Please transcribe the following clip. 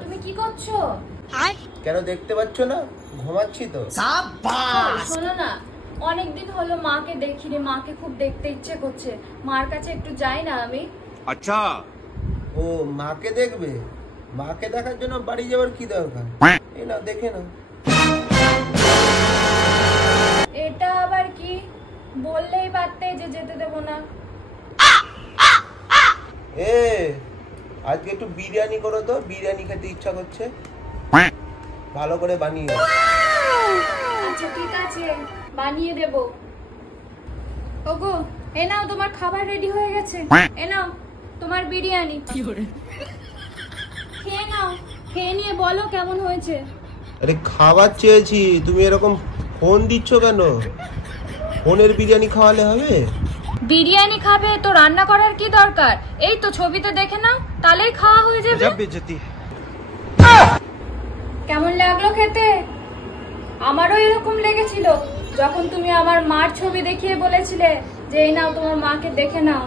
তুমি কি করছো? কেন দেখতে পাচ্ছ না? ঘুমাচ্ছি তো। শোনো না, অনেকদিন হলো মাকে দেখিনি, মাকে খুব দেখতে ইচ্ছে করছে, মার কাছে একটু যাই না আমি? আচ্ছা। ও মাকে দেখবে? মাকে দেখার জন্য বাড়ি যাওয়ার কি দরকার? এই না দেখে না। এটা আবার কি? বললেই পারতে যে যেতে দেবো না। আজকে একটু বিরিয়ানি করো তো, বিরিয়ানি খেতে ইচ্ছা করছে, ভালো করে বানিয়ে। আচ্ছা ঠিক আছে, বানিয়ে দেব। ওগো, এ নাও তোমার খাবার রেডি হয়ে গেছে, এ নাও তোমার বিরিয়ানি। খেয়ে নাও, খেয়ে নিয়ে বলো কেমন হয়েছে। আরে খাবার চেয়েছি, তুমি এরকম ফোন দিচ্ছ কেন? ফোনের বিরিয়ানি খাওয়ালে হবে? বিরিয়ানি খাবে তো রান্না করার কি দরকার? এই তো ছবিতে দেখে নাও, তাহলেই খাওয়া হয়ে যাবে। কেমন লাগলো খেতে? আমারও এরকম লেগেছিল যখন তুমি আমার মার ছবি দেখিয়ে বলেছিলে যে এই নাও তোমার মাকে দেখে নাও।